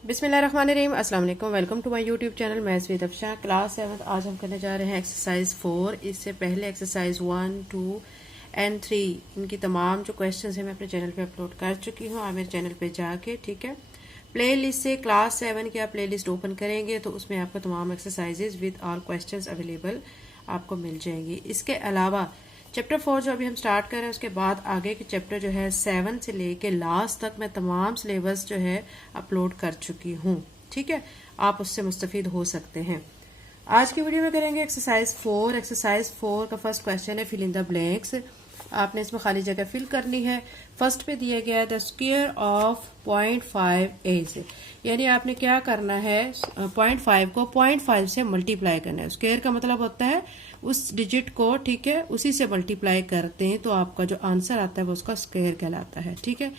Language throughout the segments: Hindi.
बिस्मिल्लाहिर्रहमानिर्रहीम। अस्सलाम वालेकुम। Welcome to my YouTube channel. मैं स्वीत अफशा। क्लास 7 आज हम करने जा रहे हैं एक्सरसाइज 4। इससे पहले एक्सरसाइज 1, 2 एंड 3 इनकी तमाम जो क्वेश्चंस हैं मैं अपने चैनल पे अपलोड कर चुकी हूँ। आप मेरे चैनल पे जाके ठीक है प्ले लिस्ट से क्लास 7 की आप प्ले लिस्ट ओपन करेंगे तो उसमें आपको तमाम exercises with all questions available आपको मिल जाएंगी। इसके अलावा चैप्टर 4 जो अभी हम स्टार्ट कर रहे हैं उसके बाद आगे के चैप्टर जो है 7 से लेके लास्ट तक मैं तमाम सिलेबस जो है अपलोड कर चुकी हूँ। ठीक है, आप उससे मुस्तफीद हो सकते हैं। आज की वीडियो में करेंगे एक्सरसाइज 4। एक्सरसाइज 4 का फर्स्ट क्वेश्चन है फिल इन द ब्लैंक्स। आपने इसमें खाली जगह फिल करनी है। फर्स्ट पे दिया गया है द स्क्वायर ऑफ 0.5 इज, यानी आपने क्या करना है 0.5 को 0.5 से मल्टीप्लाई करना है। स्क्वायर का मतलब होता है उस डिजिट को ठीक है उसी से मल्टीप्लाई करते हैं तो आपका जो आंसर आता है वो उसका स्क्वायर कहलाता है। ठीक है,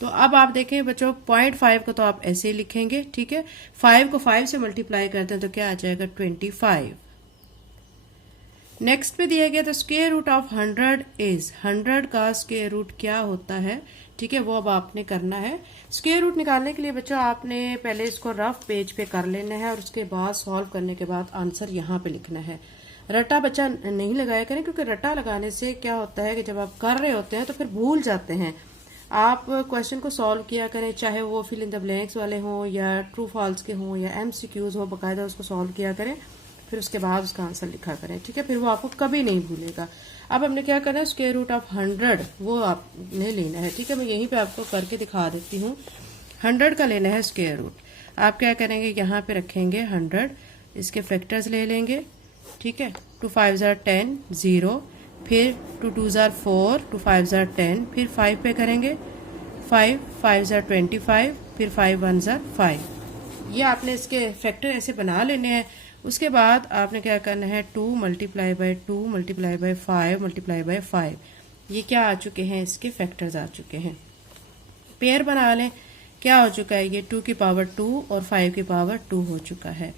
तो अब आप देखें बच्चों 0.5 को तो आप ऐसे ही लिखेंगे। ठीक है, 5 को 5 से मल्टीप्लाई करते हैं तो क्या आ जाएगा 25। नेक्स्ट पे दिया गया था स्क्वायर रूट ऑफ 100 इज, 100 का स्क्वायर रूट क्या होता है। ठीक है, वो अब आपने करना है। स्क्वायर रूट निकालने के लिए बच्चों आपने पहले इसको रफ पेज पे कर लेना है और उसके बाद सॉल्व करने के बाद आंसर यहाँ पे लिखना है। रट्टा बच्चा नहीं लगाया करें क्योंकि रट्टा लगाने से क्या होता है कि जब आप कर रहे होते हैं तो फिर भूल जाते हैं। आप क्वेश्चन को सॉल्व किया करें, चाहे वो फिल इन द ब्लैंक्स वाले हों या ट्रू फॉल्स के हों या एमसीक्यूज हो, बाकायदा उसको सॉल्व किया करें फिर उसके बाद उसका आंसर लिखा करें। ठीक है, फिर वो आपको कभी नहीं भूलेगा। अब हमने क्या करना है स्क्वायर रूट ऑफ 100 वो आपने लेना है। ठीक है, मैं यहीं पे आपको करके दिखा देती हूँ। 100 का लेना है स्क्वायर रूट। आप क्या करेंगे यहाँ पे रखेंगे 100, इसके फैक्टर्स ले लेंगे। ठीक है, 2 5 जार 10 0, फिर 2 2 जार 4, 2 5 जार 10, फिर 5 पे करेंगे 5 5 जार 25, फिर 5 1 जार 5। ये आपने इसके फैक्टर ऐसे बना लेने हैं। उसके बाद आपने क्या करना है 2 multiply by 2 multiply by 5 multiply by 5। ये क्या आ चुके हैं, इसके फैक्टर्स आ चुके हैं। पेयर बना लें, क्या हो चुका है ये 2 की पावर 2 और 5 की पावर 2 हो चुका है।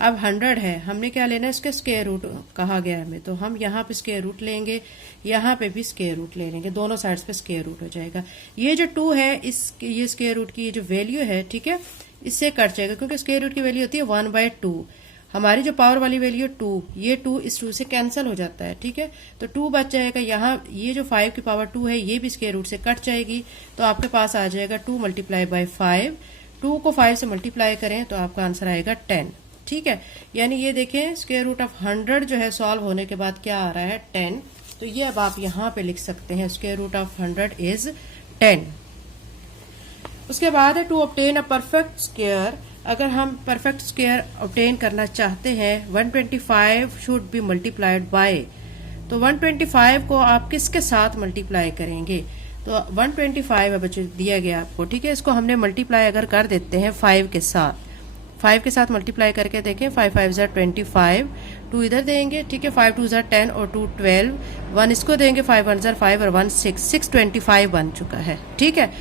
अब 100 है, हमने क्या लेना है इसके स्क्वायर रूट कहा गया हमें, तो हम यहाँ पे स्क्वायर रूट लेंगे, यहाँ पे भी स्क्वायर रूट ले लेंगे, दोनों साइड्स पे स्क्वायर रूट हो जाएगा। ये जो 2 है ये स्क्वायर रूट की जो वैल्यू है ठीक है इससे कट जाएगा क्योंकि स्क्वायर रूट की वैल्यू होती है 1/2। हमारी जो पावर वाली वैल्यू 2, ये 2 इस 2 से कैंसिल हो जाता है। ठीक है, तो 2 बच जाएगा। यहाँ ये जो 5 की पावर 2 है ये भी स्क्वायर रूट से कट जाएगी तो आपके पास आ जाएगा 2 मल्टीप्लाई बाय 5। 2 को 5 से मल्टीप्लाई करें तो आपका आंसर आएगा 10। ठीक है, यानी ये देखें स्क्वायर रूट ऑफ 100 जो है सॉल्व होने के बाद क्या आ रहा है 10। तो ये अब आप यहाँ पे लिख सकते हैं स्क्वायर रूट ऑफ 100 इज 10। उसके बाद है to obtain a perfect square. अगर हम परफेक्ट स्क्वायर ऑब्टेन करना चाहते हैं 125 शुड बी मल्टीप्लाइड बाय, तो 125 को आप किसके साथ मल्टीप्लाई करेंगे, तो 125 बच्चों दिया गया आपको। ठीक है, इसको हमने मल्टीप्लाई अगर कर देते हैं 5 के साथ, 5 के साथ मल्टीप्लाई करके देखें 5 5 जार 25, 2 इधर देंगे। ठीक है, 5 2 जार 10 और 2 12, 1 इसको देंगे, 5 1 जार 5 और 1 6, 625 बन चुका है। ठीक है,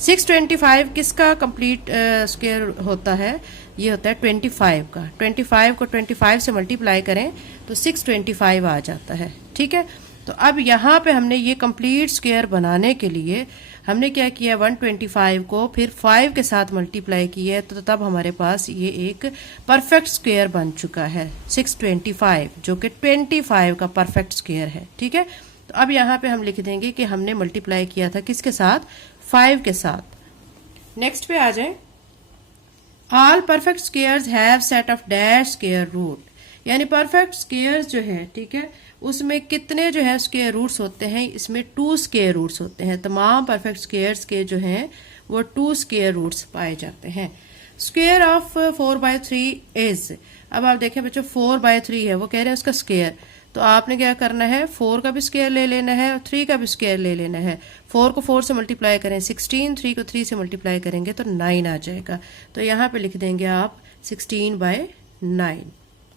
625 किसका कंप्लीट स्क्वायर होता है, ये होता है 25 का। 25 को 25 से मल्टीप्लाई करें तो 625 आ जाता है। ठीक है, तो अब यहाँ पे हमने ये कंप्लीट स्क्वायर बनाने के लिए हमने क्या किया 125 को फिर 5 के साथ मल्टीप्लाई किया तो तब हमारे पास ये एक परफेक्ट स्क्वायर बन चुका है 625, जो कि 25 का परफेक्ट स्क्वायर है। ठीक है, तो अब यहाँ पे हम लिख देंगे कि हमने मल्टीप्लाई किया था किसके साथ, 5 के साथ। नेक्स्ट पे आ जाए, all perfect squares have set of dash square root, यानी परफेक्ट स्क्वायर्स जो है ठीक है उसमें कितने जो है स्क्वायर रूट्स होते हैं, इसमें 2 स्क्वायर रूट्स होते हैं। तमाम परफेक्ट स्क्वायर्स के जो हैं वो 2 स्क्वायर रूट्स पाए जाते हैं। स्क्वायर ऑफ 4/3 इज, अब आप देखें बच्चों 4/3 है, वो कह रहे हैं उसका स्क्वायर, तो आपने क्या करना है 4 का भी स्क्वायर ले लेना है और 3 का भी स्क्वायर ले लेना है। 4 को 4 से मल्टीप्लाई करें 16, 3 को 3 से मल्टीप्लाई करेंगे तो 9 आ जाएगा। तो यहाँ पे लिख देंगे आप 16/9।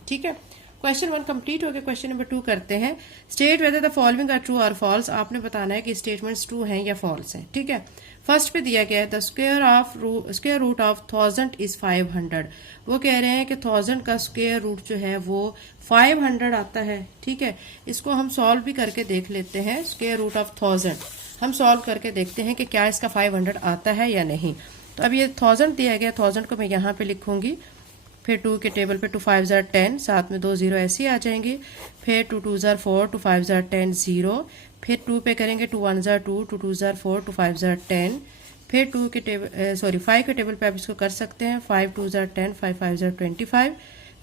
ठीक है, क्वेश्चन 1 कंप्लीट हो गया। क्वेश्चन नंबर 2 करते हैं। State whether the following are true और फॉल्स। आपने बताना है कि स्टेटमेंट्स ट्रू हैं या फॉल्स हैं। ठीक है, फर्स्ट पे दिया गया है the square root of 1000 is 500। वो कह रहे हैं कि 1000 का स्क्वायर रूट जो है वो 500 आता है। ठीक है, इसको हम सॉल्व भी करके देख लेते हैं। स्क्वायर रूट ऑफ 1000 हम सॉल्व करके देखते हैं कि क्या इसका 500 आता है या नहीं। तो अब ये 1000 दिया गया, 1000 को मैं यहाँ पे लिखूंगी, फिर 2 के टेबल पे 2 5 ज़ार 10, साथ में 2 0 ऐसे ही आ जाएंगे, फिर 2 2 ज़ार 4, 2 5 ज़ार 10 0, फिर 2 पे करेंगे 2 1 ज़ार 2, 2 2 ज़ार 4, 2 5 ज़ार 10, फिर 2 के टेबल 5 के टेबल पे आप इसको कर सकते हैं, 5 2 ज़ार 10, 5 5 ज़ार 25,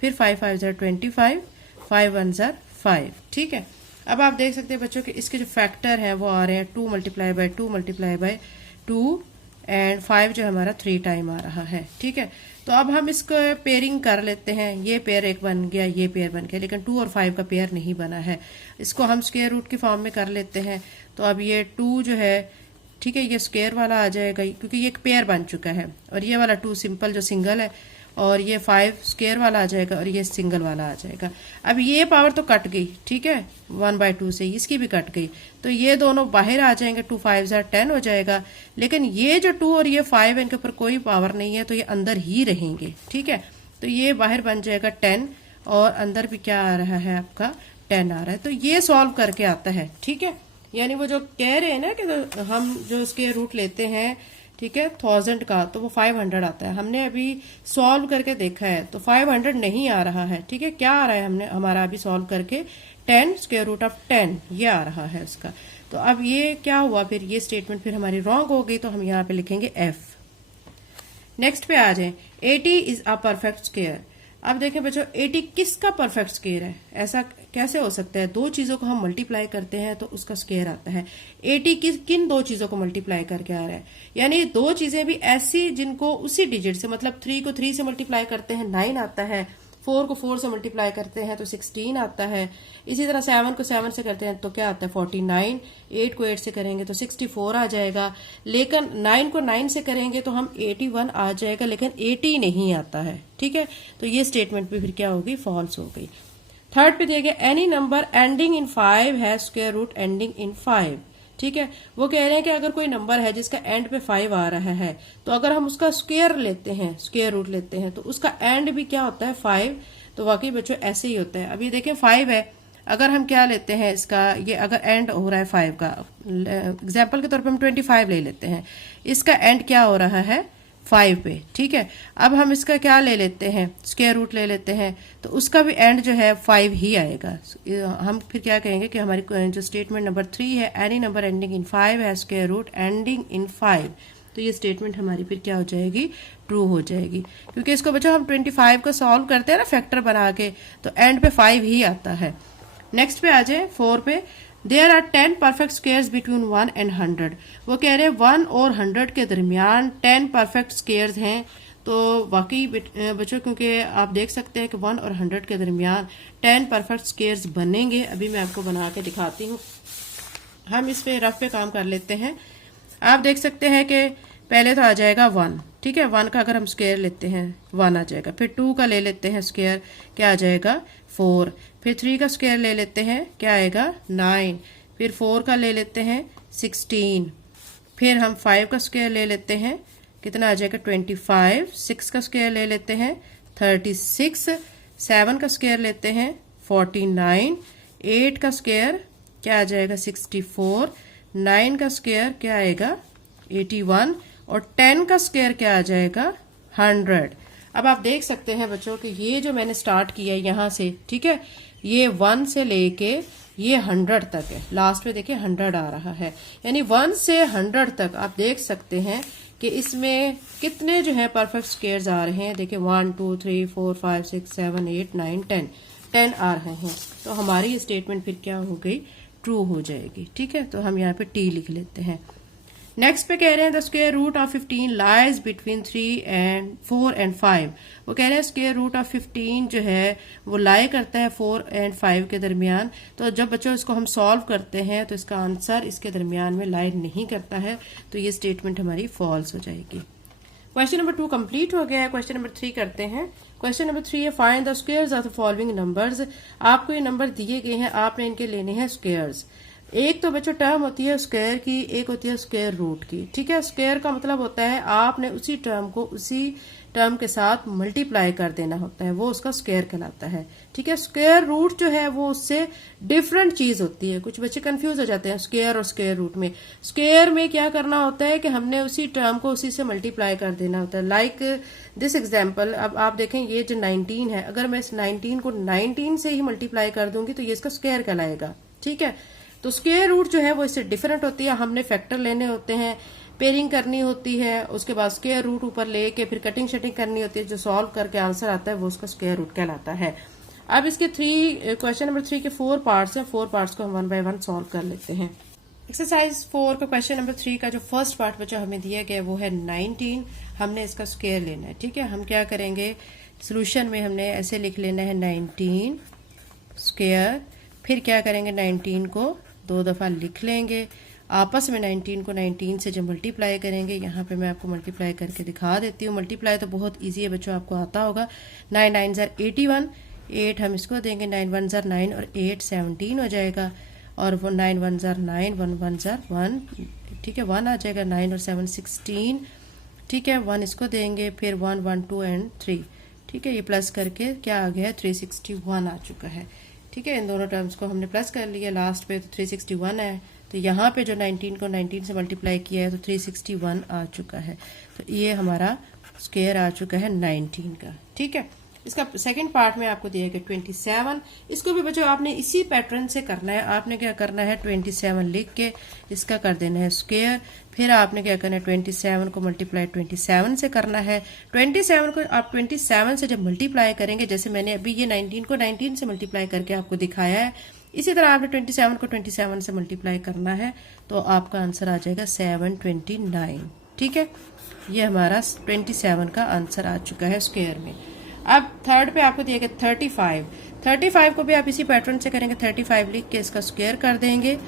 फिर 5 5 ज़ार 25, 5 1 ज़ार 5। ठीक है, अब आप देख सकते हैं बच्चों कि इसके जो फैक्टर हैं वो आ रहे हैं 2 multiply by 2 multiply by 2 and 5 जो हमारा 3 टाइम आ रहा है। ठीक है, तो अब हम इसको पेयरिंग कर लेते हैं, ये पेयर एक बन गया, ये पेयर बन गया, लेकिन 2 और 5 का पेयर नहीं बना है। इसको हम स्क्वायर रूट की फॉर्म में कर लेते हैं, तो अब ये 2 जो है, ठीक है, ये स्क्वायर वाला आ जाएगा क्योंकि ये एक पेयर बन चुका है, और ये वाला 2 सिंपल जो सिंगल है, और ये 5 स्क्वायर वाला आ जाएगा, और ये सिंगल वाला आ जाएगा। अब ये पावर तो कट गई, ठीक है, 1/2 से इसकी भी कट गई, तो ये दोनों बाहर आ जाएंगे, 2 5 ज़ार 10 हो जाएगा, लेकिन ये जो 2 और ये 5 है इनके ऊपर कोई पावर नहीं है, तो ये अंदर ही रहेंगे। ठीक है, तो ये बाहर बन जाएगा 10, और अंदर भी क्या आ रहा है आपका 10 आ रहा है, तो ये सॉल्व करके आता है। ठीक है, यानी वो जो कह रहे हैं ना कि तो हम जो इसके रूट लेते हैं, ठीक है, 1000 का, तो वो 500 आता है। हमने अभी सॉल्व करके देखा है तो 500 नहीं आ रहा है। ठीक है, क्या आ रहा है हमने हमारा अभी सॉल्व करके 10 स्क्वायर रूट ऑफ 10 ये आ रहा है उसका। तो अब ये क्या हुआ, फिर ये स्टेटमेंट फिर हमारी रॉन्ग हो गई, तो हम यहाँ पे लिखेंगे F। नेक्स्ट पे आ जाए, 80 इज अ परफेक्ट स्क्वायर। अब देखें बच्चों, 80 किसका परफेक्ट स्क्वायर है? ऐसा कैसे हो सकता है? दो चीजों को हम मल्टीप्लाई करते हैं तो उसका स्क्वायर आता है। 80 किन दो चीजों को मल्टीप्लाई करके आ रहा है? यानी दो चीजें भी ऐसी जिनको उसी डिजिट से, मतलब 3 को 3 से मल्टीप्लाई करते हैं 9 आता है, 4 को 4 से मल्टीप्लाई करते हैं तो 16 आता है, इसी तरह 7 को 7 से करते हैं तो क्या आता है 49, 8 को 8 से करेंगे तो 64 आ जाएगा, लेकिन 9 को 9 से करेंगे तो हम 81 आ जाएगा, लेकिन 80 नहीं आता है। ठीक है, तो ये स्टेटमेंट भी फिर क्या होगी, फॉल्स हो गई। थर्ड पे दिया गया, any number ending in 5 has square root ending in 5। ठीक है, वो कह रहे हैं कि अगर कोई नंबर है जिसका एंड पे 5 आ रहा है, तो अगर हम उसका स्क्वायर लेते हैं, स्क्वायर रूट लेते हैं, तो उसका एंड भी क्या होता है 5। तो वाकई बच्चों ऐसे ही होता है। अभी देखें 5 है, अगर हम क्या लेते हैं इसका, ये अगर एंड हो रहा है 5 का, एग्जाम्पल के तौर पर हम 25 ले लेते हैं, इसका एंड क्या हो रहा है 5 पे। ठीक है, अब हम इसका क्या ले लेते हैं, स्क्वायर रूट ले लेते हैं, तो उसका भी एंड जो है 5 ही आएगा। हम फिर क्या कहेंगे कि हमारी जो स्टेटमेंट नंबर 3 है, एनी नंबर एंडिंग इन 5 है स्क्वायर रूट एंडिंग इन 5, तो ये स्टेटमेंट हमारी फिर क्या हो जाएगी, ट्रू हो जाएगी। क्योंकि इसको बच्चों हम 25 को सॉल्व करते हैं ना फैक्टर बना के, तो एंड पे 5 ही आता है। नेक्स्ट पे आ जाए 4 पे, there are 10 perfect squares between 1 and 100। वो कह रहे हैं 1 और 100 के दरमियान 10 परफेक्ट स्क्वेयर्स हैं। तो वाकई बच्चों, क्योंकि आप देख सकते हैं कि 1 और 100 के दरमियान 10 परफेक्ट स्क्वेयर्स बनेंगे। अभी मैं आपको बना के दिखाती हूँ। हम इस पे रफ पे काम कर लेते हैं। आप देख सकते हैं कि पहले तो आ जाएगा 1, ठीक है, 1 का अगर हम स्क्वायर लेते हैं 1 आ जाएगा, फिर 2 का ले लेते हैं स्क्वायर, क्या आ जाएगा 4, फिर 3 का स्क्वायर ले लेते हैं, क्या आएगा 9, फिर 4 का ले लेते हैं 16, फिर हम 5 का स्क्वायर ले लेते हैं, कितना आ जाएगा 25, 6 का स्क्वायर ले लेते हैं 36, 7 का स्क्वायर लेते हैं 49, 8 का स्क्वायर क्या आ जाएगा 64, 9 का स्क्वायर क्या आएगा 81, और 10 का स्क्वायर क्या आ जाएगा 100। अब आप देख सकते हैं बच्चों कि ये जो मैंने स्टार्ट किया है यहाँ से, ठीक है, ये 1 से लेके ये 100 तक है, लास्ट में देखिए 100 आ रहा है, यानी 1 से 100 तक आप देख सकते हैं कि इसमें कितने जो है परफेक्ट स्क्वायर्स आ रहे हैं। देखिए 1 2 3 4 5 6 7 8 9 10 आ रहे हैं। तो हमारी स्टेटमेंट फिर क्या हो गई, ट्रू हो जाएगी। ठीक है, तो हम यहाँ पे टी लिख लेते हैं। नेक्स्ट पे कह रहे हैं the square root of 15 lies between 4 and 5। वो कह रहे हैं स्क्वायर रूट ऑफ 15 जो है वो लाई करता है 4 एंड 5 के दरमियान। तो जब बच्चों इसको हम सॉल्व करते हैं तो इसका आंसर इसके दरमियान में लाई नहीं करता है, तो ये स्टेटमेंट हमारी फॉल्स हो जाएगी। क्वेश्चन नंबर 2 कंप्लीट हो गया है। क्वेश्चन नंबर 3 करते हैं। क्वेश्चन नंबर 3 है find the squares of the following numbers. आपको ये नंबर दिए गए हैं, आपने इनके लेने हैं स्क्वायर्स। एक तो बच्चों टर्म होती है स्क्वायर की, एक होती है स्क्वायर रूट की। ठीक है, स्क्वायर का मतलब होता है आपने उसी टर्म को उसी टर्म के साथ मल्टीप्लाई कर देना होता है, वो उसका स्क्वायर कहलाता है। ठीक है, स्क्वायर रूट जो है वो उससे डिफरेंट चीज होती है। कुछ बच्चे कंफ्यूज हो जाते हैं स्क्वायर और स्क्वायर रूट में। स्क्वायर में क्या करना होता है कि हमने उसी टर्म को उसी से मल्टीप्लाई कर देना होता है। लाइक दिस एग्जाम्पल, अब आप देखें ये जो 19 है, अगर मैं इस 19 को 19 से ही मल्टीप्लाई कर दूंगी तो ये इसका स्क्वायर कहलाएगा। ठीक है, तो स्क्वायर रूट जो है वो इससे डिफरेंट होती है। हमने फैक्टर लेने होते हैं, पेयरिंग करनी होती है, उसके बाद स्क्वायर रूट ऊपर लेके फिर कटिंग शटिंग करनी होती है, जो सॉल्व करके आंसर आता है वो उसका स्क्वायर रूट कहलाता है। अब इसके क्वेश्चन नंबर 3 के 4 पार्ट्स हैं, 4 पार्ट्स को हम 1 बाय 1 सॉल्व कर लेते हैं। एक्सरसाइज 4 का क्वेश्चन नंबर 3 का जो फर्स्ट पार्ट बच्चा हमें दिया गया वो है 19। हमने इसका स्क्वायर लेना है। ठीक है, हम क्या करेंगे, सोल्यूशन में हमने ऐसे लिख लेना है 19 स्क्वायर, फिर क्या करेंगे 19 को 2 दफा लिख लेंगे, आपस में 19 को 19 से जब मल्टीप्लाई करेंगे, यहाँ पे मैं आपको मल्टीप्लाई करके दिखा देती हूँ। मल्टीप्लाई तो बहुत इजी है बच्चों, आपको आता होगा। 9 9 ज़र 81, 8 हम इसको देंगे, 9 1 ज़र 9 और 8 17 हो जाएगा, और 9 1 ज़र 9, 1 1 ज़र 1, ठीक है 1 आ जाएगा, 9 और 7 16, ठीक है 1 इसको देंगे, फिर 1 1 2 एंड 3, ठीक है ये प्लस करके क्या आ गया 361 आ चुका है। ठीक है, इन दोनों टर्म्स को हमने प्लस कर लिया, लास्ट पे तो 361 है, तो यहाँ पे जो 19 को 19 से मल्टीप्लाई किया है तो 361 आ चुका है। तो ये हमारा स्क्वायर आ चुका है 19 का। ठीक है, इसका सेकंड पार्ट में आपको दिया गया 27। इसको भी बच्चों आपने इसी पैटर्न से करना है। आपने क्या करना है 27 लिख के इसका कर देना है स्क्वायर, फिर आपने क्या करना है 27 को मल्टीप्लाई 27 से करना है। 27 को आप 27 से जब मल्टीप्लाई करेंगे, जैसे मैंने अभी ये 19 को 19 से मल्टीप्लाई करके आपको दिखाया है, इसी तरह आपने 27 को 27 से मल्टीप्लाई करना है, तो आपका आंसर आ जाएगा 729। ठीक है, ये हमारा 27 का आंसर आ चुका है स्क्वायर में। अब थर्ड पे आपको दिया गया 35। 35 को भी आप इसी पैटर्न से करेंगे, 35 लिख के इसका स्क्वायर कर देंगे,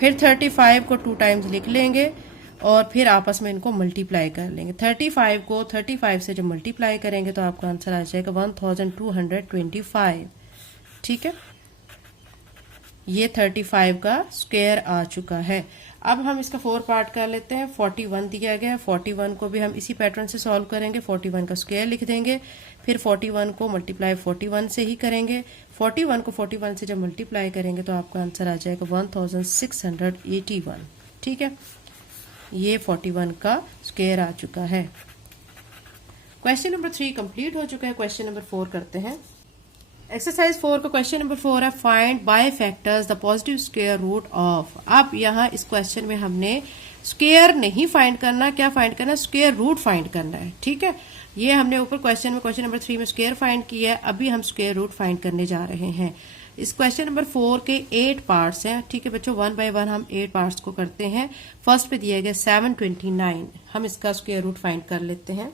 फिर 35 को 2 टाइम्स लिख लेंगे और फिर आपस में इनको मल्टीप्लाई कर लेंगे। 35 को 35 से जब मल्टीप्लाई करेंगे तो आपका आंसर आ जाएगा 1225। ठीक है, ये 35 का स्क्वायर आ चुका है। अब हम इसका 4 पार्ट कर लेते हैं। 41 दिया गया है, 41 को भी हम इसी पैटर्न से सॉल्व करेंगे। 41 का स्क्वायर लिख देंगे, फिर 41 को मल्टीप्लाई 41 से ही करेंगे। 41 को 41 से जब मल्टीप्लाई करेंगे तो आपका आंसर आ जाएगा 1681। ठीक है, ये 41 का स्क्वायर आ चुका है। क्वेश्चन नंबर 3 कंप्लीट हो चुका है। क्वेश्चन नंबर 4 करते हैं। एक्सरसाइज 4 का क्वेश्चन नंबर 4 है, find by factors the positive square root of. अब यहाँ इस क्वेश्चन में हमने स्क्वायर नहीं फाइंड करना, क्या फाइंड करना है, स्क्वायर रूट फाइंड करना है। ठीक है, ये हमने ऊपर क्वेश्चन में क्वेश्चन नंबर 3 में स्क्वायर फाइंड किया है, अभी हम स्क्वायर रूट फाइंड करने जा रहे हैं। इस क्वेश्चन नंबर 4 के 8 पार्ट्स हैं। ठीक है बच्चों, 1 बाय 1 हम 8 पार्ट्स को करते हैं। फर्स्ट पे दिया गया 729, हम इसका स्क्वायर रूट फाइंड कर लेते हैं।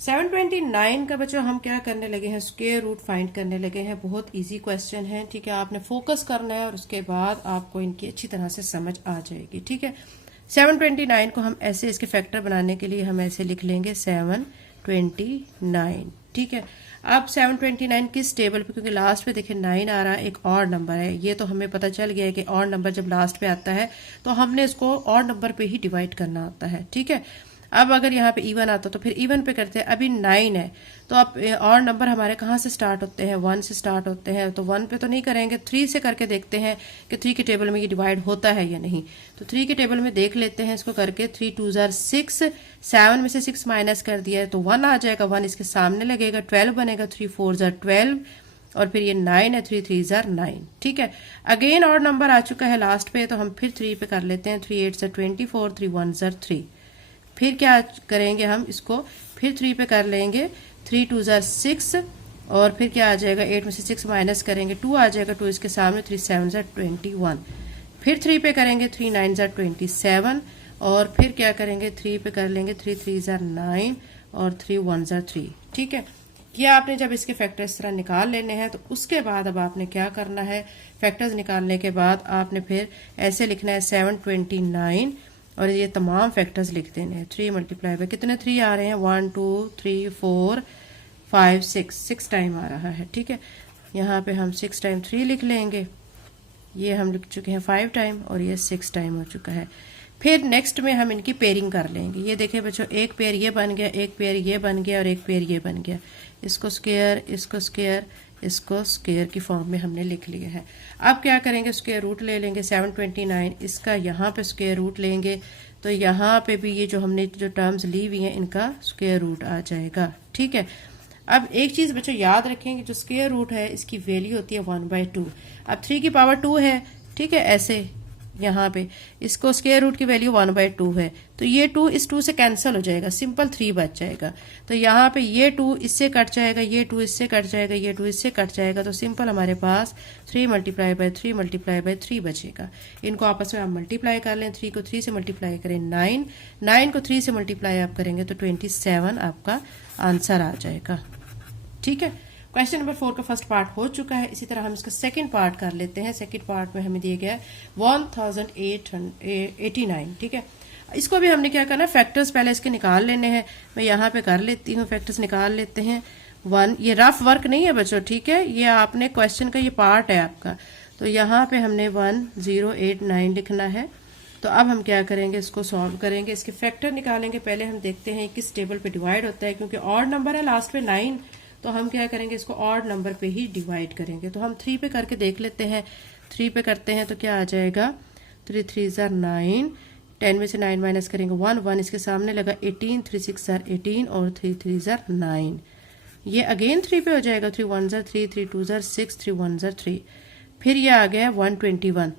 729 का बच्चों हम क्या करने लगे हैं, स्क्वायर रूट फाइंड करने लगे हैं। बहुत इजी क्वेश्चन है। ठीक है, आपने फोकस करना है और उसके बाद आपको इनकी अच्छी तरह से समझ आ जाएगी। ठीक है, 729 को हम ऐसे इसके फैक्टर बनाने के लिए हम ऐसे लिख लेंगे 729। ठीक है, अब 729 किस टेबल पे, क्योंकि लास्ट पे देखिए 9 आ रहा है, एक और नंबर है, ये तो हमें पता चल गया है कि और नंबर जब लास्ट पे आता है तो हमने इसको और नंबर पे ही डिवाइड करना होता है। ठीक है, अब अगर यहाँ पे इवन आता तो फिर इवन पे करते हैं। अभी 9 है तो अब और नंबर हमारे कहाँ से स्टार्ट होते हैं, 1 से स्टार्ट होते हैं, तो 1 पे तो नहीं करेंगे, 3 से करके देखते हैं कि 3 के टेबल में ये डिवाइड होता है या नहीं। तो 3 के टेबल में देख लेते हैं इसको करके। 3 2 ज़र 6, 7 में से 6 माइनस कर दिया है तो 1 आ जाएगा, 1 इसके सामने लगेगा, 12 बनेगा, 3 4 ज़र 12 और फिर ये 9 है, 3 3 ज़र 9। ठीक है, अगेन और नंबर आ चुका है लास्ट पे, तो हम फिर 3 पे कर लेते हैं। 3 8 ज़र 24, 3 1 ज़र 3। फिर क्या करेंगे हम इसको फिर 3 पे कर लेंगे। 3 2 ज़र 6 और फिर क्या आ जाएगा, 8 में से 6 माइनस करेंगे, 2 आ जाएगा, 2 इसके सामने, 3 7 ज़र 21। फिर 3 पे करेंगे, 3 9 ज़र 27 और फिर क्या करेंगे 3 पे कर लेंगे, 3 3 ज़र 9 और 3 1 ज़र 3। ठीक है, ये आपने जब इसके फैक्टर इस तरह निकाल लेने हैं तो उसके बाद अब आपने क्या करना है, फैक्टर्स निकालने के बाद आपने फिर ऐसे लिखना है 729 और ये तमाम फैक्टर्स लिख देने हैं। 3 मल्टीप्लाई बाय कितने 3 आ रहे हैं, 1 2 3 4 5 6 टाइम आ रहा है। ठीक है, यहाँ पे हम 6 टाइम 3 लिख लेंगे, ये हम लिख चुके हैं 5 टाइम और ये 6 टाइम हो चुका है। फिर नेक्स्ट में हम इनकी पेयरिंग कर लेंगे। ये देखिए बच्चों, एक पेयर ये बन गया, एक पेयर ये बन गया और एक पेयर ये बन गया। इसको स्क्वायर, इसको स्क्वायर, इसको स्क्वायर की फॉर्म में हमने लिख लिया है। अब क्या करेंगे, स्क्वायर रूट ले लेंगे 729, इसका यहाँ पे स्क्वायर रूट लेंगे तो यहाँ पे भी ये जो हमने जो टर्म्स ली हुई हैं इनका स्क्वायर रूट आ जाएगा। ठीक है, अब एक चीज बच्चों याद रखेंगे, जो स्क्वायर रूट है इसकी वैल्यू होती है 1/2। अब 3 की पावर 2 है, ठीक है, ऐसे यहाँ पे इसको स्क्वायर रूट की वैल्यू 1/2 है तो ये 2 इस 2 से कैंसिल हो जाएगा, सिंपल 3 बच जाएगा। तो यहाँ पे ये 2 इससे कट जाएगा, ये 2 इससे कट जाएगा, ये 2 इससे कट जाएगा, तो सिंपल हमारे पास 3 × 3 × 3 बचेगा। इनको आपस में आप मल्टीप्लाई कर लें, 3 को 3 से मल्टीप्लाई करें 9, 9 को 3 से मल्टीप्लाई आप करेंगे तो 27 आपका आंसर आ जाएगा। ठीक है, क्वेश्चन नंबर 4 का फर्स्ट पार्ट हो चुका है। इसी तरह हम इसका सेकंड पार्ट कर लेते हैं। सेकंड पार्ट में हमें दिया गया है 1089। ठीक है, इसको भी हमने क्या करना है, फैक्टर्स पहले इसके निकाल लेने हैं। मैं यहाँ पे कर लेती हूँ, फैक्टर्स निकाल लेते हैं। 1, ये रफ वर्क नहीं है बच्चों, ठीक है, ये आपने क्वेश्चन का ये पार्ट है आपका। तो यहाँ पे हमने 1089 लिखना है। तो अब हम क्या करेंगे, इसको सॉल्व करेंगे, इसके फैक्टर निकालेंगे। पहले हम देखते हैं किस टेबल पे डिवाइड होता है, क्योंकि ऑड नंबर है लास्ट में 9, तो हम क्या करेंगे, इसको ऑड नंबर पे ही डिवाइड करेंगे। तो हम 3 पे करके देख लेते हैं। 3 पे करते हैं तो क्या आ जाएगा, 3 3 9, 10 में से 9 माइनस करेंगे 1, 1 इसके सामने लगा 18, 3 6 18 और 3 3 9। ये अगेन 3 पे हो जाएगा, 3 1 3, 3 2 6, 3 1 3। फिर ये आ गया 121।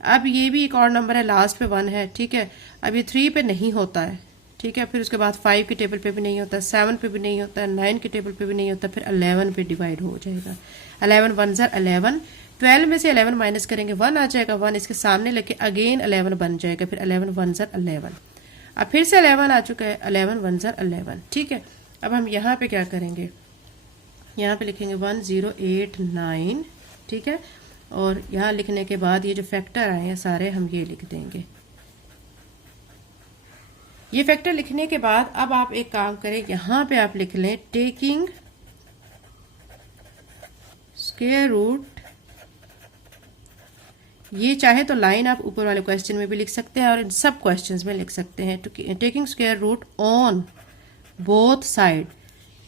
अब ये भी एक और नंबर है, लास्ट पे 1 है। ठीक है, अब ये 3 पे नहीं होता है। ठीक है, फिर उसके बाद 5 की टेबल पे भी नहीं होता, 7 पे भी नहीं होता, 9 की टेबल पे भी नहीं होता, फिर 11 पे डिवाइड हो जाएगा। 11 1 11, 12 में से 11 माइनस करेंगे 1 आ जाएगा, 1 इसके सामने लेके अगेन 11 बन जाएगा, फिर 11 1 11। अब फिर से 11 आ चुका है, 11 1 11। ठीक है, अब हम यहाँ पे क्या करेंगे, यहाँ पे लिखेंगे 1089। ठीक है, और यहाँ लिखने के बाद ये जो फैक्टर आए हैं सारे हम ये लिख देंगे। ये फैक्टर लिखने के बाद अब आप एक काम करें, यहां पे आप लिख लें टेकिंग स्क्वायर रूट। ये चाहे तो लाइन आप ऊपर वाले क्वेश्चन में भी लिख सकते हैं और इन सब क्वेश्चंस में लिख सकते हैं। Taking square root on both side.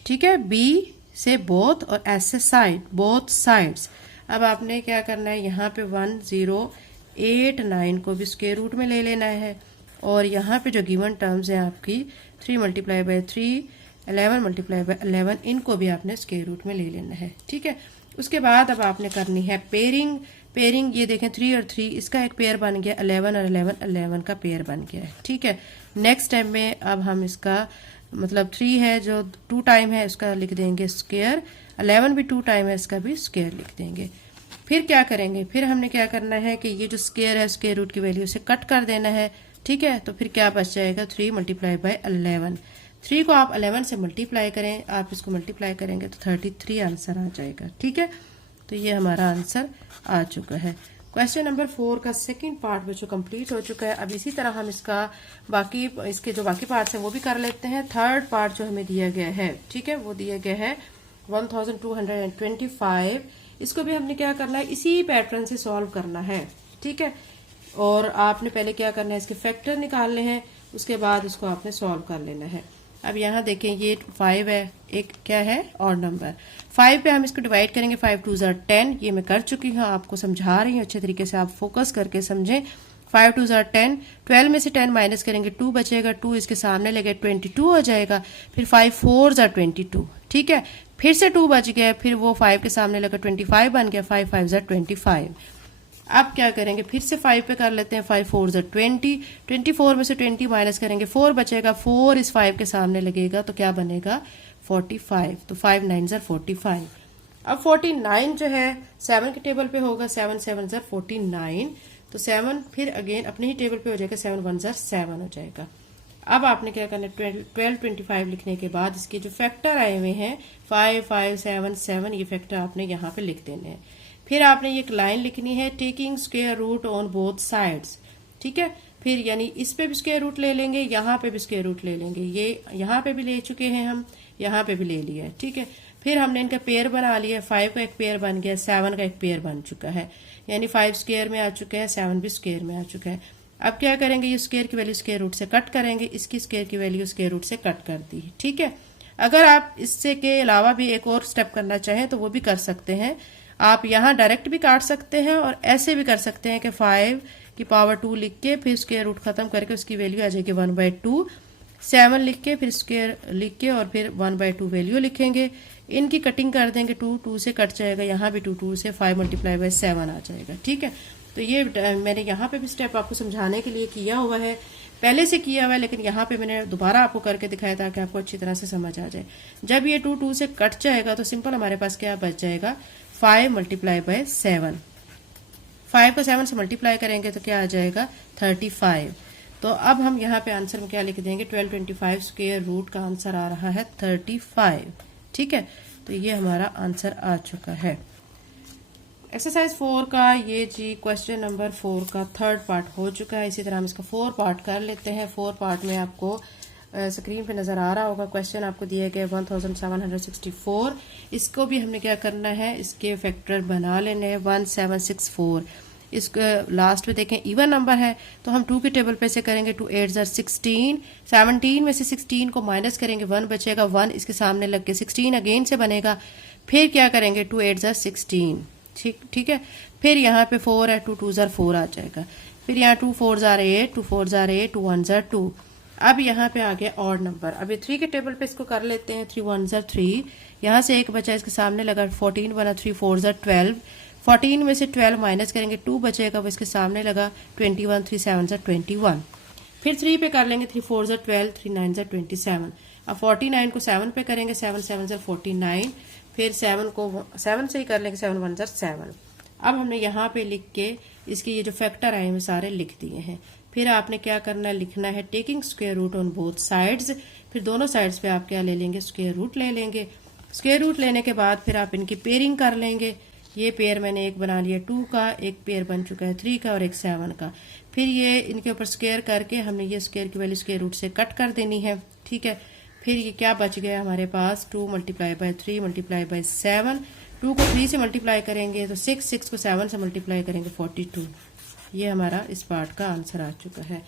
ठीक है, बी से बोथ और एस से साइड, बोथ साइड्स। अब आपने क्या करना है, यहाँ पे 1089 को भी स्क्वायर रूट में ले लेना है और यहाँ पे जो गिवन टर्म्स हैं आपकी 3 × 3, 11 × 11, इनको भी आपने स्क्वायर रूट में ले लेना है। ठीक है, उसके बाद अब आपने करनी है पेयरिंग। पेयरिंग ये देखें 3 और 3 इसका एक पेयर बन गया, 11 और 11, 11 का पेयर बन गया है। ठीक है, नेक्स्ट टाइम में अब हम इसका मतलब 3 है जो 2 टाइम है उसका लिख देंगे स्क्वायर, 11 भी 2 टाइम है इसका भी स्क्वायर लिख देंगे। फिर क्या करेंगे, फिर हमने क्या करना है कि ये जो स्क्वायर है स्क्वायर रूट की वैल्यू से कट कर देना है। ठीक है, तो फिर क्या बच जाएगा, 3 × 11। 3 को आप 11 से मल्टीप्लाई करें, आप इसको मल्टीप्लाई करेंगे तो 33 आंसर आ जाएगा। ठीक है, तो ये हमारा आंसर आ चुका है। क्वेश्चन नंबर 4 का सेकंड पार्ट बच्चों कंप्लीट हो चुका है। अब इसी तरह हम इसका इसके जो बाकी पार्ट्स हैं वो भी कर लेते हैं। थर्ड पार्ट जो हमें दिया गया है, ठीक है, वो दिया गया है 1225। इसको भी हमने क्या करना है, इसी पैटर्न से सॉल्व करना है। ठीक है, और आपने पहले क्या करना है, इसके फैक्टर निकालने हैं, उसके बाद इसको आपने सॉल्व कर लेना है। अब यहाँ देखें ये 5 है, एक क्या है और नंबर 5 पे हम इसको डिवाइड करेंगे। 5 2 10, ये मैं कर चुकी हूँ, आपको समझा रही हूँ अच्छे तरीके से, आप फोकस करके समझें। 5 2 10, 12 में से 10 माइनस करेंगे 2 बचेगा, 2 इसके सामने लगे 22 हो जाएगा, फिर 5 4 22। ठीक है, फिर से 2 बच गया, फिर वो 5 के सामने लगा 25 बन गया, 5 5 25। अब क्या करेंगे, फिर से 5 पे कर लेते हैं, 5 4 20, 24 में से 20 माइनस करेंगे 4 बचेगा, 4 इस 5 के सामने लगेगा तो क्या बनेगा 45, तो 5 9 45। अब 49 जो है 7 के टेबल पे होगा, 7 7 49, तो 7 फिर अगेन अपने ही टेबल पे हो जाएगा, 7 1 7 हो जाएगा। अब आपने क्या करना है, 12 25 लिखने के बाद इसके जो फैक्टर आए हुए हैं 5 5 7 7, ये फैक्टर आपने यहाँ पे लिख देने हैं। फिर आपने ये एक लाइन लिखनी है, taking square root on both sides. ठीक है, फिर यानी इस पे भी स्क्वायर रूट ले लेंगे, यहाँ पे भी स्क्वायर रूट ले लेंगे, ये यहाँ पे भी ले चुके हैं हम, यहाँ पे भी ले लिया है। ठीक है, फिर हमने इनका पेयर बना लिया, 5 का एक पेयर बन गया, 7 का एक पेयर बन चुका है, यानी 5 स्क्वायर में आ चुका है, 7 भी स्क्वायर में आ चुका है। अब क्या करेंगे, ये स्क्वायर की वैल्यू स्क्वायर रूट से कट करेंगे, इसकी स्क्वायर की वैल्यू स्क्वायर रूट से कट कर दी। ठीक है, अगर आप इससे के अलावा भी एक और स्टेप करना चाहें तो वो भी कर सकते हैं। आप यहाँ डायरेक्ट भी काट सकते हैं और ऐसे भी कर सकते हैं कि 5 की पावर 2 लिख के फिर स्क्वायर रूट खत्म करके उसकी वैल्यू आ जाएगी 1/2। 7 लिख के फिर स्क्वायर लिख के और फिर 1/2 वैल्यू लिखेंगे। इनकी कटिंग कर देंगे, 2 से कट जाएगा, यहाँ भी 2 से 5 × 7 आ जाएगा। ठीक है, तो ये मैंने यहाँ पे भी स्टेप आपको समझाने के लिए किया हुआ है, पहले से किया हुआ है, लेकिन यहाँ पे मैंने दोबारा आपको करके दिखाया ताकि आपको अच्छी तरह से समझ आ जाए। जब ये 2 से कट जाएगा तो सिंपल हमारे पास क्या बच जाएगा, 5 × 7। 5 को 7 से मल्टीप्लाई करेंगे तो क्या आ जाएगा, 35। तो अब हम यहाँ पे आंसर में क्या लिख देंगे, 1225 स्क्वायर रूट का आंसर आ रहा है 35। ठीक है, तो ये हमारा आंसर आ चुका है। एक्सरसाइज 4 का ये जी क्वेश्चन नंबर 4 का थर्ड पार्ट हो चुका है। इसी तरह हम इसका 4 पार्ट कर लेते हैं। 4 पार्ट में आपको स्क्रीन पे नजर आ रहा होगा, क्वेश्चन आपको दिए गए 1764। इसको भी हमने क्या करना है, इसके फैक्टर बना लेने हैं 1764। इसको लास्ट में देखें इवन नंबर है तो हम 2 के टेबल पे से करेंगे, 2 8 16। 17 में से 16 को माइनस करेंगे, 1 बचेगा, 1 इसके सामने लग के 16 अगेन से बनेगा। फिर क्या करेंगे, 2 8 16। ठीक है, फिर यहाँ पे 4 है, 2 2 4 आ जाएगा। फिर यहाँ 2 4 8, 2 4 8, 2 1 2। अब यहाँ पे आ गया ऑड नंबर। अभी 3 के टेबल पे इसको कर लेते हैं, 3 1 3। यहाँ से एक बचा, इसके सामने लगा 14 बना, 3 4 12। 14 में से 12 माइनस करेंगे, 2 बचेगा, वो इसके सामने लगा 21, 3 7 21। फिर 3 पे कर लेंगे, 3 4 12, 3 9 27। अब 49 को 7 पे करेंगे, 7 7 49। फिर 7 को 7 से ही कर लेंगे, 7 1 7। अब हमने यहाँ पे लिख के इसके ये जो फैक्टर आए हैं सारे लिख दिए हैं। फिर आपने क्या करना है, लिखना है taking square root on both sides. फिर दोनों साइड्स पे आप क्या ले लेंगे, स्क्वायर रूट ले लेंगे। स्क्वायर रूट लेने के बाद फिर आप इनकी पेयरिंग कर लेंगे। ये पेयर मैंने एक बना लिया 2 का, एक पेयर बन चुका है 3 का और एक 7 का। फिर ये इनके ऊपर स्क्वायर करके हमने ये स्क्वायर की वैल्यू स्क्वायर रूट से कट कर देनी है। ठीक है, फिर ये क्या बच गया हमारे पास, 2 × 3 × 7। 2 को 3 से मल्टीप्लाई करेंगे तो 6, 6 को 7 से मल्टीप्लाई करेंगे 42। ये हमारा इस पार्ट का आंसर आ चुका है।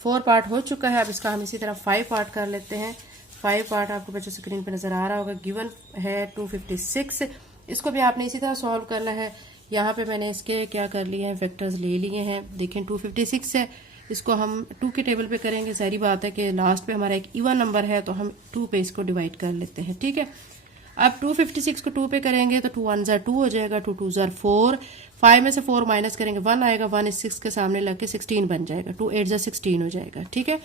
4 पार्ट हो चुका है। अब इसका हम इसी तरह 5 पार्ट कर लेते हैं। 5 पार्ट आपको बच्चों स्क्रीन पर नजर आ रहा होगा। गिवन है 256। इसको भी आपने इसी तरह सॉल्व करना है। यहाँ पे मैंने इसके क्या कर लिए हैं, वेक्टर्स ले लिए हैं। देखें 256 है, इसको हम 2 के टेबल पे करेंगे। सारी बात है कि लास्ट पे हमारा एक इवन नंबर है तो हम 2 पे इसको डिवाइड कर लेते हैं। ठीक है, अब 256 को 2 पे करेंगे तो 2 1 2 हो जाएगा, 2 2 4। 5 में से 4 माइनस करेंगे, 1 आएगा, 1 इस 6 के सामने लग के 16 बन जाएगा, 2 8 16 हो जाएगा। ठीक है,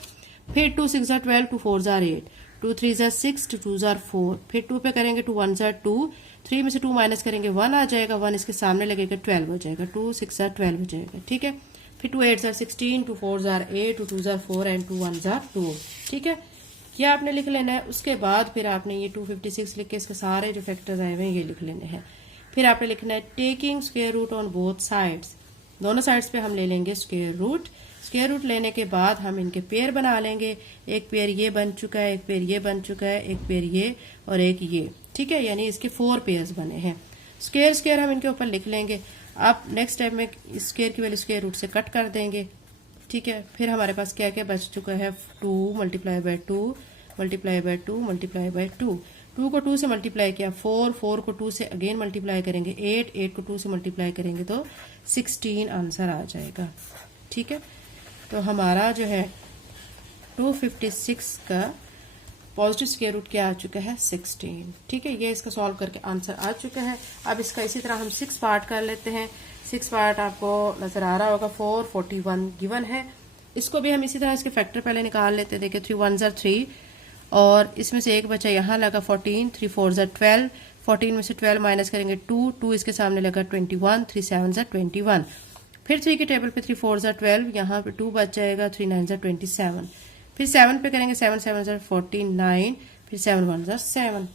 फिर 2 6 12, 2 4 8, 2 3 6, 2 2 4। फिर 2 पे करेंगे, 2 1 2। 3 में से 2 माइनस करेंगे, 1 आ जाएगा, 1 इसके सामने लगेगा, 12 हो जाएगा, 2 6 12 हो जाएगा। ठीक है, फिर 2 8 16, 2 4 8, 2 2 4 एंड 2 1 2। ठीक है, ये आपने लिख लेना है। उसके बाद फिर आपने ये 256 लिख के इसके सारे जो फैक्टर्स आए हुए हैं ये लिख लेने हैं। फिर आपने लिखना है taking square root on both sides. दोनों साइड्स पे हम ले लेंगे स्क्वायर रूट। स्क्वायर रूट लेने के बाद हम इनके पेयर बना लेंगे। एक पेयर ये बन चुका है, एक पेयर ये बन चुका है, एक पेयर ये और एक ये। ठीक है, यानी इसके 4 पेयर्स बने हैं। स्क्वायर स्क्वायर हम इनके ऊपर लिख लेंगे। अब नेक्स्ट टाइम में स्क्वायर की वैल्यू स्क्वायर रूट से कट कर देंगे। ठीक है, फिर हमारे पास क्या क्या बच चुका है, 2 × 2 × 2 × 2। 2 को 2 से मल्टीप्लाई किया 4, 4 को 2 से अगेन मल्टीप्लाई करेंगे 8, 8 को 2 से मल्टीप्लाई करेंगे तो 16 आंसर आ जाएगा। ठीक है, तो हमारा जो है 256 का पॉजिटिव स्क्वायर रूट क्या आ चुका है, 16। ठीक है, ये इसका सॉल्व करके आंसर आ चुका है। अब इसका इसी तरह हम 6 पार्ट कर लेते हैं। 6 पार्ट आपको नजर आ रहा होगा। 441 गिवन है। इसको भी हम इसी तरह इसके फैक्टर पहले निकाल लेते हैं। देखिए 3 1 3 और इसमें से एक बचा यहाँ लगा 14, 3 4 12। 14 में से 12 माइनस करेंगे 2, 2 इसके सामने लगा 21, 3 7 21। फिर 3 के टेबल पे 3 4 12, यहाँ पे 2 बच जाएगा, 3 9 27। फिर 7 पे करेंगे, 7 7 49, फिर 7 1 7।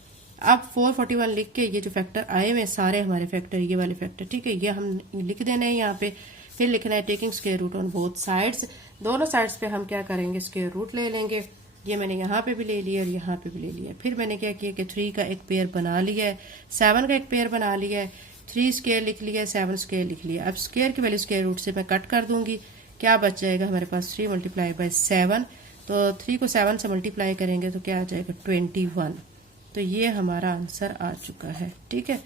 अब 441 लिख के ये जो फैक्टर आए हुए सारे हमारे फैक्टर, ये वाले फैक्टर, ठीक है, ये हम लिख देने हैं यहाँ पे। फिर लिखना है taking square root on both sides. दोनों साइड्स पे हम क्या करेंगे, स्क्वायर रूट ले लेंगे। ये मैंने यहाँ पे भी ले लिया और यहाँ पे भी ले लिया। फिर मैंने क्या किया कि 3 का एक पेयर बना लिया है, 7 का एक पेयर बना लिया है, 3 स्क्वायर लिख लिया है, 7 स्क्वायर लिख लिया। अब स्क्वायर की वैल्यू स्क्वायर रूट से मैं कट कर दूंगी। क्या बच जाएगा हमारे पास 3 मल्टीप्लाई बाय 7, तो 3 को 7 से मल्टीप्लाई करेंगे तो क्या आ जाएगा 21। तो ये हमारा आंसर आ चुका है। ठीक है,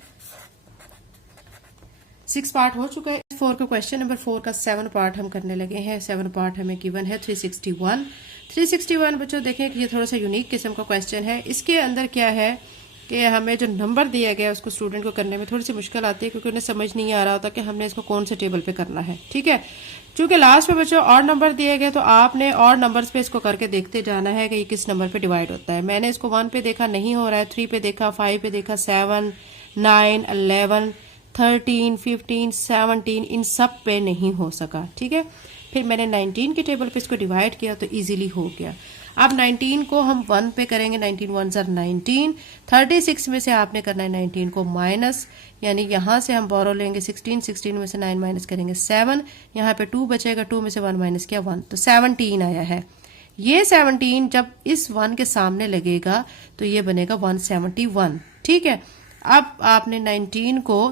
6 पार्ट हो चुका है 4 का। क्वेश्चन नंबर 4 का 7 पार्ट हम करने लगे हैं। 7 पार्ट हमें गिवन है 361 बच्चों देखें कि ये थोड़ा सा यूनिक किस्म का क्वेश्चन है। इसके अंदर क्या है कि हमें जो नंबर दिया गया है उसको स्टूडेंट को करने में थोड़ी सी मुश्किल आती है, क्योंकि उन्हें समझ नहीं आ रहा होता कि हमने इसको कौन से टेबल पे करना है। ठीक है, क्योंकि लास्ट में बच्चों और नंबर दिए गए तो आपने और नंबर्स पे इसको करके देखते जाना है कि ये किस नंबर पे डिवाइड होता है। मैंने इसको 1 पे देखा, नहीं हो रहा है, 3 पे देखा, 5 पे देखा, 7, 9, 11, 13, 15, 17 इन सब पे नहीं हो सका। ठीक है, फिर मैंने 19 के टेबल पे इसको डिवाइड किया तो इजीली हो गया। अब 19 को हम 1 पे करेंगे, 19 1 are 19, 36 में से आपने करना है 19 को माइनस, यानी यहाँ से हम बोरो लेंगे 16 में से 9 माइनस करेंगे 7, यहाँ पे 2 बचेगा, 2 में से 1 माइनस किया 1, तो 17 आया है। ये 17 जब इस 1 के सामने लगेगा तो ये बनेगा 171। ठीक है, अब आपने 19 को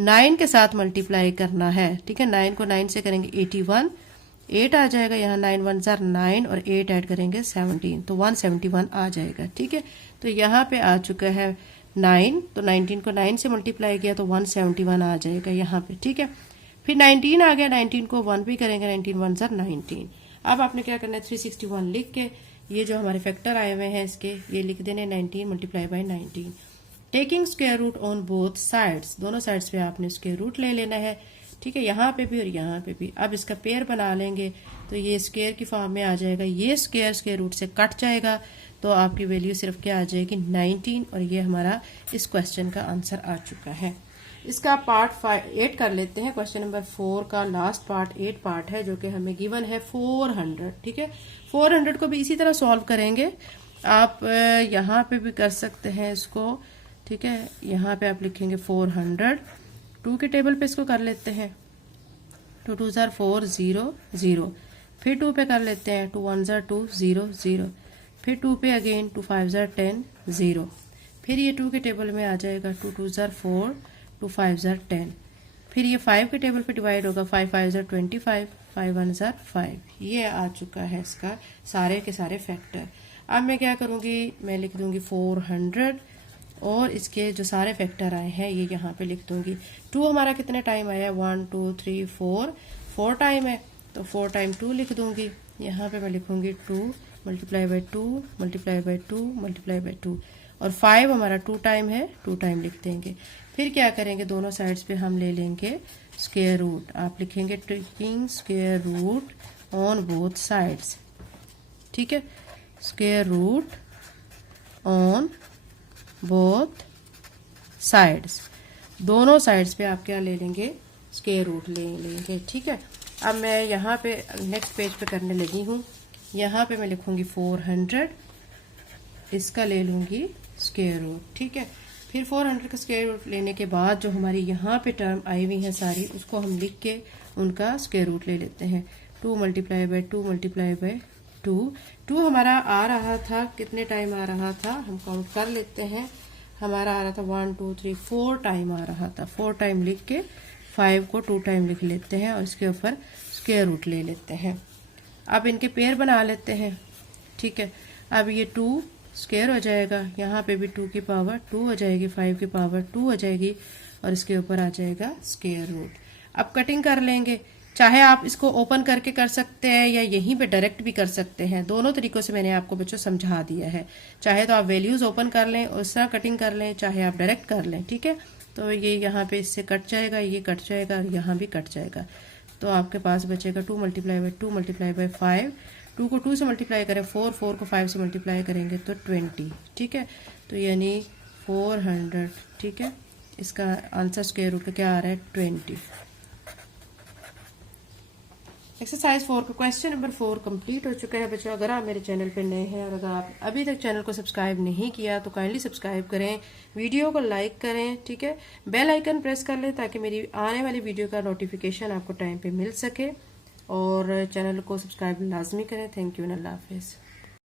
9 के साथ मल्टीप्लाई करना है। ठीक है, 9 को 9 से करेंगे 81, 8 आ जाएगा, यहाँ 9 1 are 9 और 8 ऐड करेंगे 17, तो 171 आ जाएगा। ठीक है, तो यहाँ पे आ चुका है 9, तो 19 को 9 से मल्टीप्लाई किया तो 171 आ जाएगा यहाँ पे। ठीक है, फिर 19 आ गया, 19 को 1 भी करेंगे, 19 1 are 19। अब आपने क्या करना है 361 लिख के ये जो हमारे फैक्टर आए हुए हैं इसके ये लिख देने 19 multiply by 19। Taking square root on both sides, दोनों साइड्स पे आपने स्क्वायर रूट ले लेना है। ठीक है, यहाँ पे भी और यहाँ पे भी। अब इसका पेयर बना लेंगे तो ये स्क्वायर की फॉर्म में आ जाएगा, ये स्क्वायर रूट से कट जाएगा तो आपकी वैल्यू सिर्फ क्या आ जाएगी 19, और ये हमारा इस क्वेश्चन का आंसर आ चुका है। इसका पार्ट 8 कर लेते हैं। क्वेश्चन नंबर 4 का लास्ट पार्ट 8 पार्ट है जो कि हमें गिवन है 400। ठीक है, 400 को भी इसी तरह सॉल्व करेंगे। आप यहाँ पे भी कर सकते हैं इसको। ठीक है, यहाँ पे आप लिखेंगे 400, 2 के टेबल पे इसको कर लेते हैं, 2 2 are 4 0 0, फिर 2 पे कर लेते हैं, 2 1 are 2 0 0, फिर 2 पे अगेन 2 5 are 10 0, फिर ये 2 के टेबल में आ जाएगा, 2 2 are 4, 2 5 are 10, फिर ये 5 के टेबल पे डिवाइड होगा, 5 5 are 25, 5 1 are 5। ये आ चुका है इसका सारे के सारे फैक्टर। अब मैं क्या करूँगी, मैं लिख दूंगी 400 और इसके जो सारे फैक्टर आए हैं ये यहाँ पे लिख दूंगी। 2 हमारा कितने टाइम आया है, 1 2 3 4 टाइम है, तो 4 टाइम 2 लिख दूंगी। यहाँ पे मैं लिखूंगी 2 multiply by 2 multiply by 2 multiply by 2, और 5 हमारा 2 टाइम है, 2 टाइम लिख देंगे। फिर क्या करेंगे, दोनों साइड्स पे हम ले लेंगे स्क्वायर रूट। आप लिखेंगे taking square root on both sides. ठीक है, square root on both sides, दोनों साइड्स पे आप क्या ले लेंगे, स्क्वायर रूट ले लेंगे। ठीक है, अब मैं यहाँ पे नेक्स्ट पेज पे करने लगी हूँ। यहाँ पे मैं लिखूंगी 400, इसका ले लूंगी स्क्वायर रूट। ठीक है, फिर 400 का स्क्वायर रूट लेने के बाद जो हमारी यहाँ पे टर्म आई हुई है सारी, उसको हम लिख के उनका स्क्वायर रूट ले लेते हैं। 2 मल्टीप्लाई बाय 2 मल्टीप्लाई बाय 2 हमारा आ रहा था, कितने टाइम आ रहा था हम काउंट कर लेते हैं। हमारा आ रहा था 1 2 3 4 टाइम आ रहा था। 4 टाइम लिख के 5 को 2 टाइम लिख लेते हैं और इसके ऊपर स्क्वायर रूट ले लेते हैं। अब इनके पेयर बना लेते हैं। ठीक है, अब ये 2 स्क्वायर हो जाएगा, यहाँ पे भी 2 की पावर 2 हो जाएगी, 5 की पावर 2 हो जाएगी और इसके ऊपर आ जाएगा स्क्वायर रूट। अब कटिंग कर लेंगे, चाहे आप इसको ओपन करके कर सकते हैं या यहीं पे डायरेक्ट भी कर सकते हैं। दोनों तरीकों से मैंने आपको बच्चों समझा दिया है। चाहे तो आप वैल्यूज ओपन कर लें उस तरह कटिंग कर लें, चाहे आप डायरेक्ट कर लें। ठीक है, तो ये यहाँ पे इससे कट जाएगा, ये कट जाएगा और यहाँ भी कट जाएगा, तो आपके पास बचेगा 2 मल्टीप्लाई बाय 2 मल्टीप्लाई बाय 5। 2 को 2 से मल्टीप्लाई करें 4, 4 को 5 से मल्टीप्लाई करेंगे तो 20। ठीक है, तो यानी 400। ठीक है, इसका आंसर स्क्वायर रूट का क्या आ रहा है 20। एक्सरसाइज 4 का क्वेश्चन नंबर 4 कंप्लीट हो चुका है बच्चों। अगर आप मेरे चैनल पर नए हैं और अगर आप अभी तक चैनल को सब्सक्राइब नहीं किया तो काइंडली सब्सक्राइब करें, वीडियो को लाइक करें। ठीक है, बेल आइकन प्रेस कर लें ताकि मेरी आने वाली वीडियो का नोटिफिकेशन आपको टाइम पे मिल सके, और चैनल को सब्सक्राइब लाजमी करें। थैंक यू एंड अल्लाह हाफिज़।